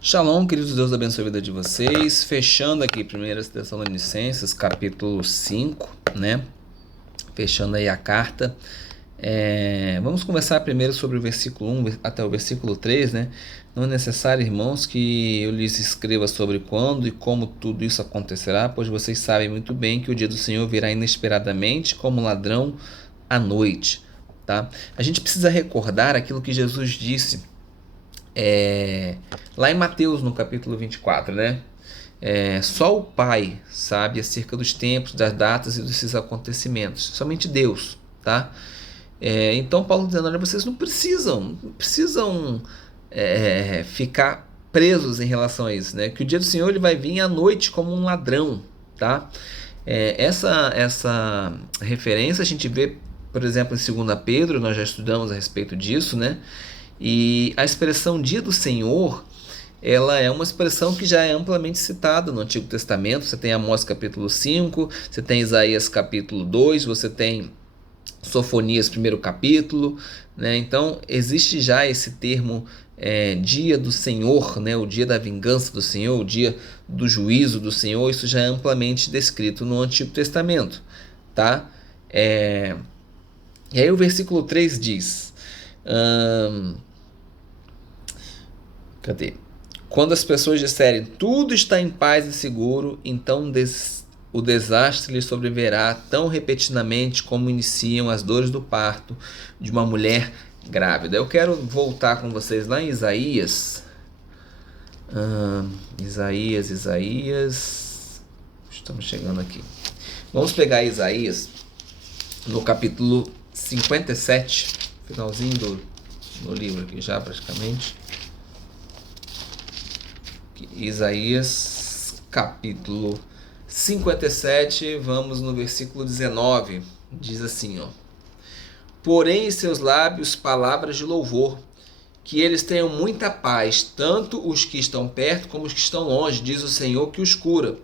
Shalom, queridos, Deus abençoe a vida de vocês. Fechando aqui 1 Tessalonicenses, capítulo 5, né? Fechando aí a carta. Vamos conversar primeiro sobre o versículo 1 até o versículo 3, né? Não é necessário, irmãos, que eu lhes escreva sobre quando e como tudo isso acontecerá, pois vocês sabem muito bem que o dia do Senhor virá inesperadamente como um ladrão à noite, tá? A gente precisa recordar aquilo que Jesus disse lá em Mateus, no capítulo 24, né? Só o Pai sabe acerca dos tempos, das datas e desses acontecimentos. Somente Deus, tá? Então Paulo dizendo, olha, vocês não precisam ficar presos em relação a isso, né? Que o dia do Senhor ele vai vir à noite como um ladrão, tá? Essa referência a gente vê, por exemplo, em 2 Pedro, nós já estudamos a respeito disso, né? E a expressão dia do Senhor, ela é uma expressão que já é amplamente citada no Antigo Testamento. Você tem Amós capítulo 5, você tem Isaías capítulo 2, você tem Sofonias primeiro capítulo, né? Então existe já esse termo dia do Senhor, né? O dia da vingança do Senhor, o dia do juízo do Senhor. Isso já é amplamente descrito no Antigo Testamento, tá? E aí o versículo 3 diz... Cadê? Quando as pessoas disserem tudo está em paz e seguro, então o desastre lhes sobrevirá tão repentinamente como iniciam as dores do parto de uma mulher grávida. Eu quero voltar com vocês lá em Isaías. Isaías. Estamos chegando aqui. Vamos pegar Isaías no capítulo 57, finalzinho do livro aqui já praticamente. Isaías capítulo 57, vamos no versículo 19, diz assim, ó: porém em seus lábios palavras de louvor, que eles tenham muita paz, tanto os que estão perto como os que estão longe, diz o Senhor que os cura.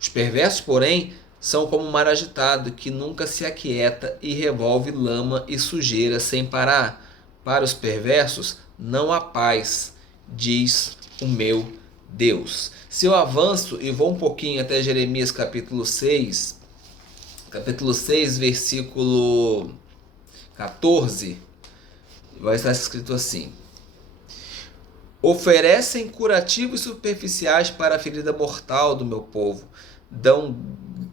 Os perversos, porém, são como um mar agitado, que nunca se aquieta e revolve lama e sujeira sem parar. Para os perversos não há paz, diz o meu Deus. Se eu avanço e vou um pouquinho até Jeremias capítulo 6, versículo 14, vai estar escrito assim: oferecem curativos superficiais para a ferida mortal do meu povo, dão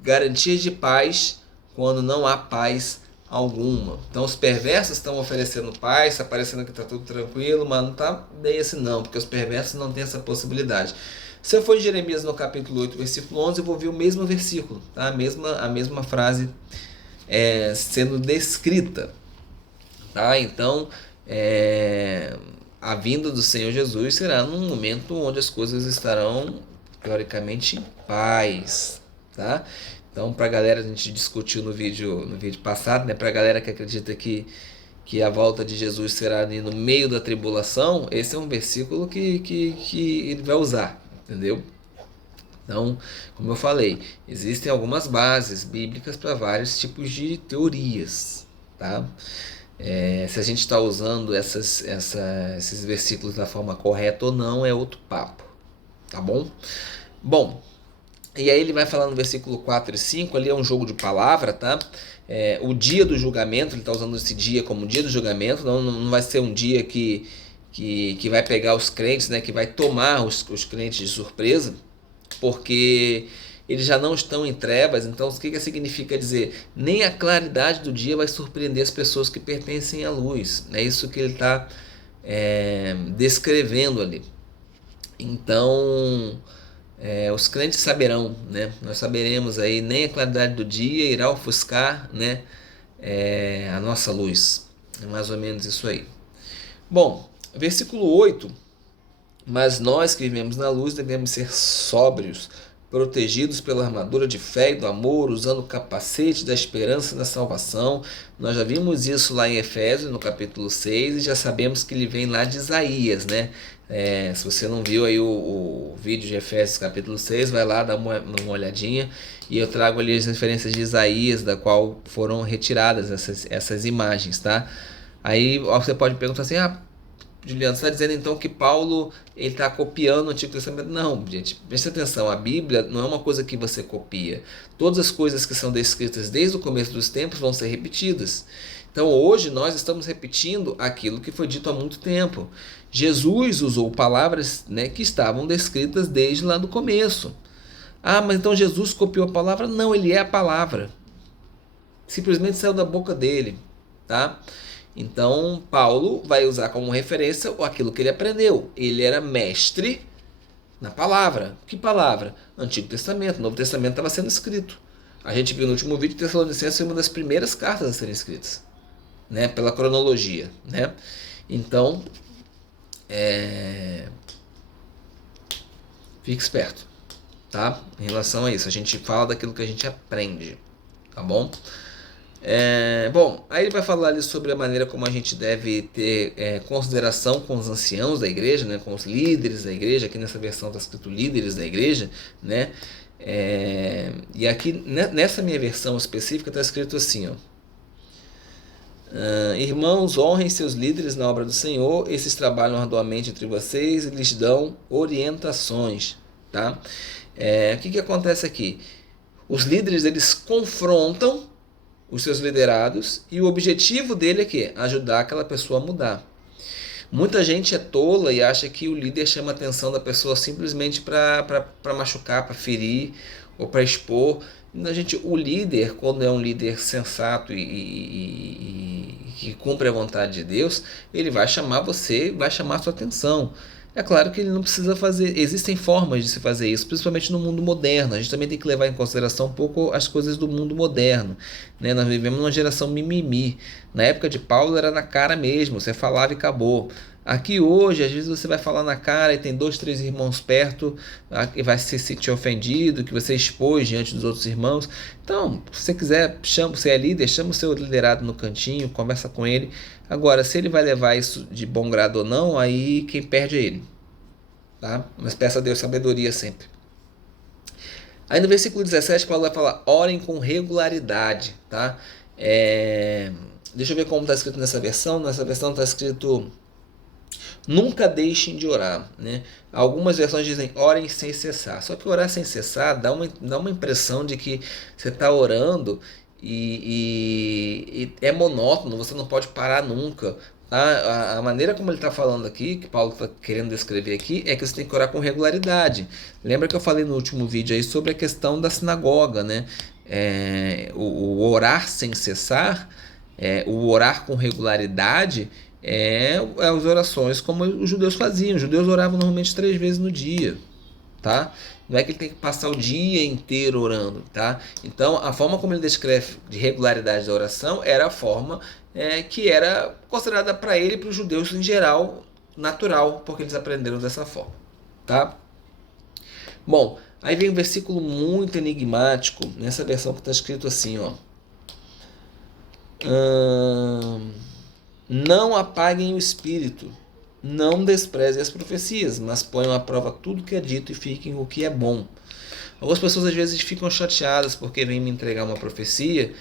garantias de paz quando não há paz alguma. Então os perversos estão oferecendo paz, está parecendo que está tudo tranquilo, mas não está bem assim não, porque os perversos não têm essa possibilidade. Se eu for em Jeremias no capítulo 8, versículo 11, eu vou ver o mesmo versículo, tá? a mesma frase sendo descrita, tá? Então a vinda do Senhor Jesus será num momento onde as coisas estarão teoricamente em paz, tá? Então, para a galera, a gente discutiu no vídeo passado, né? Para a galera que acredita que a volta de Jesus será ali no meio da tribulação, esse é um versículo que ele vai usar, entendeu? Então, como eu falei, existem algumas bases bíblicas para vários tipos de teorias, tá? Se a gente está usando esses versículos da forma correta ou não é outro papo, tá bom? Bom, e aí ele vai falar no versículo 4 e 5, ali é um jogo de palavra, tá? O dia do julgamento, ele está usando esse dia como dia do julgamento, não vai ser um dia que vai pegar os crentes, né? Que vai tomar os crentes de surpresa, porque eles já não estão em trevas. Então o que significa dizer? Nem a claridade do dia vai surpreender as pessoas que pertencem à luz. É isso que ele está descrevendo ali. Então os crentes saberão, né? Nós saberemos aí, nem a claridade do dia irá ofuscar, né? A nossa luz. É mais ou menos isso aí. Bom, versículo 8: mas nós que vivemos na luz devemos ser sóbrios, protegidos pela armadura de fé e do amor, usando o capacete da esperança da salvação. Nós já vimos isso lá em Efésios, no capítulo 6, e já sabemos que ele vem lá de Isaías, né? Se você não viu aí o vídeo de Efésios capítulo 6, vai lá dar uma olhadinha, e eu trago ali as referências de Isaías, da qual foram retiradas essas imagens, tá? Aí você pode perguntar assim, Juliano, você está dizendo então que Paulo está copiando o Antigo Testamento? Não, gente, preste atenção, a Bíblia não é uma coisa que você copia. Todas as coisas que são descritas desde o começo dos tempos vão ser repetidas. Então hoje nós estamos repetindo aquilo que foi dito há muito tempo. Jesus usou palavras, né, que estavam descritas desde lá do começo. Ah, mas então Jesus copiou a palavra? Não, ele é a palavra. Simplesmente saiu da boca dele, tá? Então, Paulo vai usar como referência aquilo que ele aprendeu. Ele era mestre na palavra. Que palavra? Antigo Testamento. Novo Testamento estava sendo escrito. A gente viu no último vídeo que Tessalonicenses foi uma das primeiras cartas a serem escritas, né? Pela cronologia, né? Então, fique esperto, tá? Em relação a isso, a gente fala daquilo que a gente aprende, tá bom? Bom, aí ele vai falar ali sobre a maneira como a gente deve ter consideração com os anciãos da igreja, né, com os líderes da igreja. Aqui nessa versão está escrito líderes da igreja, né? E aqui nessa minha versão específica está escrito assim, ó: irmãos, honrem seus líderes na obra do Senhor, esses trabalham arduamente entre vocês e lhes dão orientações, tá? O que acontece aqui? Os líderes, eles confrontam os seus liderados, e o objetivo dele é que ajudar aquela pessoa a mudar. Muita gente é tola e acha que o líder chama a atenção da pessoa simplesmente para machucar, para ferir ou para expor. O líder, quando é um líder sensato e que cumpre a vontade de Deus, ele vai chamar você, vai chamar a sua atenção. É claro que ele não precisa fazer, existem formas de se fazer isso, principalmente no mundo moderno. A gente também tem que levar em consideração um pouco as coisas do mundo moderno, né? Nós vivemos numa geração mimimi. Na época de Paulo era na cara mesmo, você falava e acabou. Aqui hoje, às vezes você vai falar na cara e tem 2, 3 irmãos perto e vai se sentir ofendido, que você expôs diante dos outros irmãos. Então, se você quiser, você é líder, chama o seu liderado no cantinho, conversa com ele. Agora, se ele vai levar isso de bom grado ou não, aí quem perde é ele, tá? Mas peça a Deus sabedoria sempre. Aí no versículo 17, Paulo vai falar: orem com regularidade, tá? Deixa eu ver como está escrito nessa versão. Nessa versão está escrito: nunca deixem de orar, né? Algumas versões dizem orem sem cessar. Só que orar sem cessar dá uma impressão de que você está orando e é monótono, você não pode parar nunca. A maneira como ele está falando aqui, que Paulo está querendo descrever aqui, é que você tem que orar com regularidade. Lembra que eu falei no último vídeo aí sobre a questão da sinagoga, né? O orar sem cessar, o orar com regularidade, as orações como os judeus faziam. Os judeus oravam normalmente 3 vezes no dia, tá? Não é que ele tem que passar o dia inteiro orando, tá? Então, a forma como ele descreve de regularidade da oração era a forma que era considerada para ele e para os judeus em geral natural, porque eles aprenderam dessa forma, tá? Bom, aí vem um versículo muito enigmático nessa versão que está escrito assim, ó: não apaguem o espírito, não desprezem as profecias, mas ponham à prova tudo que é dito e fiquem com o que é bom. Algumas pessoas às vezes ficam chateadas porque vêm me entregar uma profecia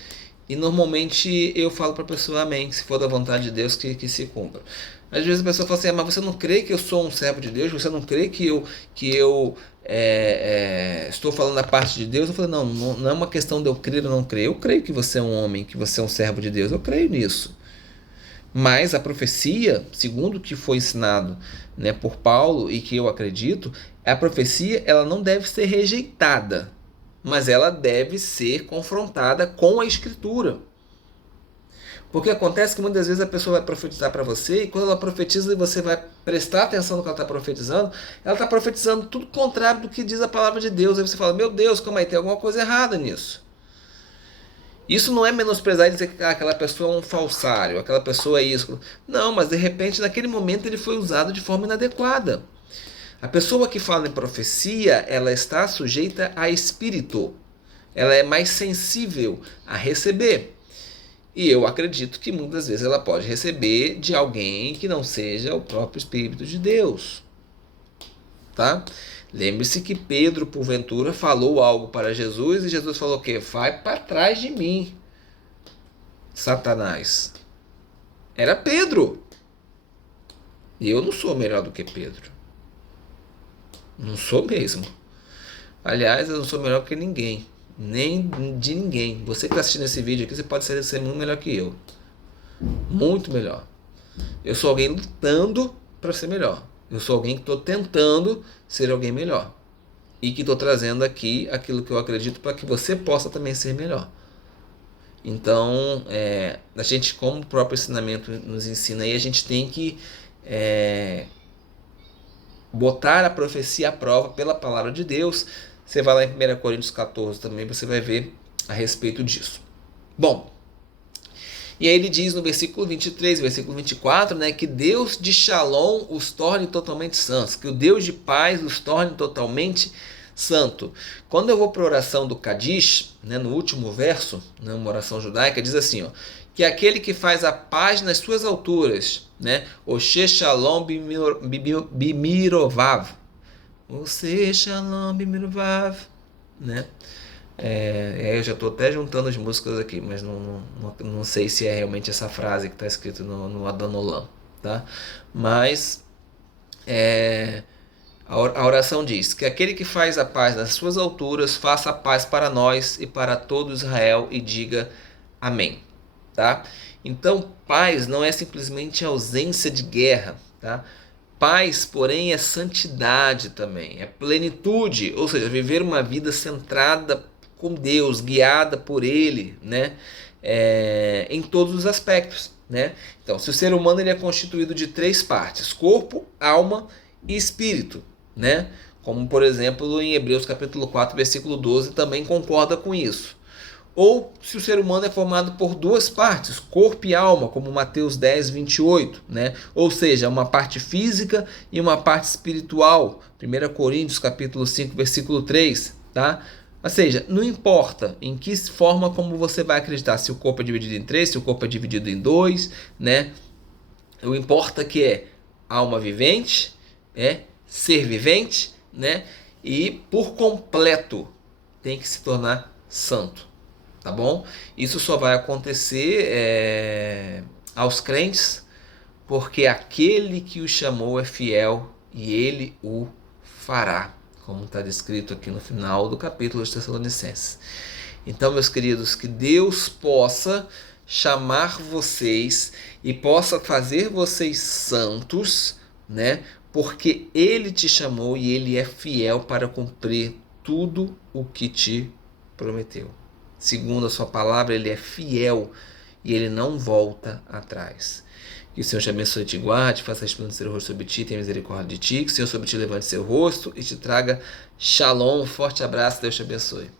e normalmente eu falo para a pessoa amém, se for da vontade de Deus que se cumpra. Às vezes a pessoa fala assim: mas você não crê que eu sou um servo de Deus? Você não crê que eu estou falando da parte de Deus? Eu falo: não é uma questão de eu crer ou não crer. Eu creio que você é um homem, que você é um servo de Deus. Eu creio nisso. Mas a profecia, segundo o que foi ensinado, né, por Paulo e que eu acredito, a profecia ela não deve ser rejeitada, mas ela deve ser confrontada com a Escritura. Porque acontece que muitas vezes a pessoa vai profetizar para você e quando ela profetiza e você vai prestar atenção no que ela está profetizando, ela está profetizando tudo contrário do que diz a palavra de Deus. Aí você fala: meu Deus, calma aí, tem alguma coisa errada nisso. Isso não é menosprezar e dizer que aquela pessoa é um falsário, aquela pessoa é isso. Não, mas de repente naquele momento ele foi usado de forma inadequada. A pessoa que fala em profecia, ela está sujeita a espírito. Ela é mais sensível a receber. E eu acredito que muitas vezes ela pode receber de alguém que não seja o próprio Espírito de Deus. Tá? Lembre-se que Pedro, porventura, falou algo para Jesus e Jesus falou o quê? Vai para trás de mim, Satanás. Era Pedro. E eu não sou melhor do que Pedro. Não sou mesmo. Aliás, eu não sou melhor que ninguém. Nem de ninguém. Você que está assistindo esse vídeo aqui, você pode ser muito melhor que eu. Muito melhor. Eu sou alguém lutando para ser melhor. Eu sou alguém que estou tentando ser alguém melhor. E que estou trazendo aqui aquilo que eu acredito para que você possa também ser melhor. Então, a gente, como o próprio ensinamento nos ensina aí, a gente tem que botar a profecia à prova pela palavra de Deus. Você vai lá em 1 Coríntios 14 também, você vai ver a respeito disso. Bom, e aí ele diz no versículo 23, versículo 24, né, que Deus de Shalom os torne totalmente santos, que o Deus de paz os torne totalmente santo. Quando eu vou para a oração do Kadish, né, no último verso, né, uma oração judaica, diz assim, ó, que aquele que faz a paz nas suas alturas, né, Oshe Shalom Bimirovav, Oshe Shalom Bimirovav, né, eu já estou até juntando as músicas aqui, mas não sei se é realmente essa frase que está escrito no Adon-Olam, tá? Mas a oração diz que aquele que faz a paz nas suas alturas, faça a paz para nós e para todo Israel e diga amém, tá? Então, paz não é simplesmente ausência de guerra, tá? Paz, porém, é santidade também, é plenitude, ou seja, viver uma vida centrada com Deus, guiada por Ele, né? Em todos os aspectos, né? Então, se o ser humano ele é constituído de 3 partes, corpo, alma e espírito, né? Como, por exemplo, em Hebreus capítulo 4, versículo 12, também concorda com isso. Ou se o ser humano é formado por 2 partes, corpo e alma, como Mateus 10, 28, né? Ou seja, uma parte física e uma parte espiritual, 1 Coríntios capítulo 5, versículo 3, tá? Ou seja, não importa em que forma como você vai acreditar, se o corpo é dividido em 3, se o corpo é dividido em 2, né? O importa que é alma vivente, ser vivente, né? E por completo tem que se tornar santo, tá bom? Isso só vai acontecer aos crentes, porque aquele que o chamou é fiel e ele o fará, como está descrito aqui no final do capítulo de Tessalonicenses. Então, meus queridos, que Deus possa chamar vocês e possa fazer vocês santos, né? Porque Ele te chamou e Ele é fiel para cumprir tudo o que te prometeu. Segundo a sua palavra, Ele é fiel e Ele não volta atrás. Que o Senhor te abençoe e te guarde, faça resplandecer o rosto sobre ti, tenha misericórdia de ti, que o Senhor sobre ti levante seu rosto e te traga shalom. Um forte abraço, Deus te abençoe.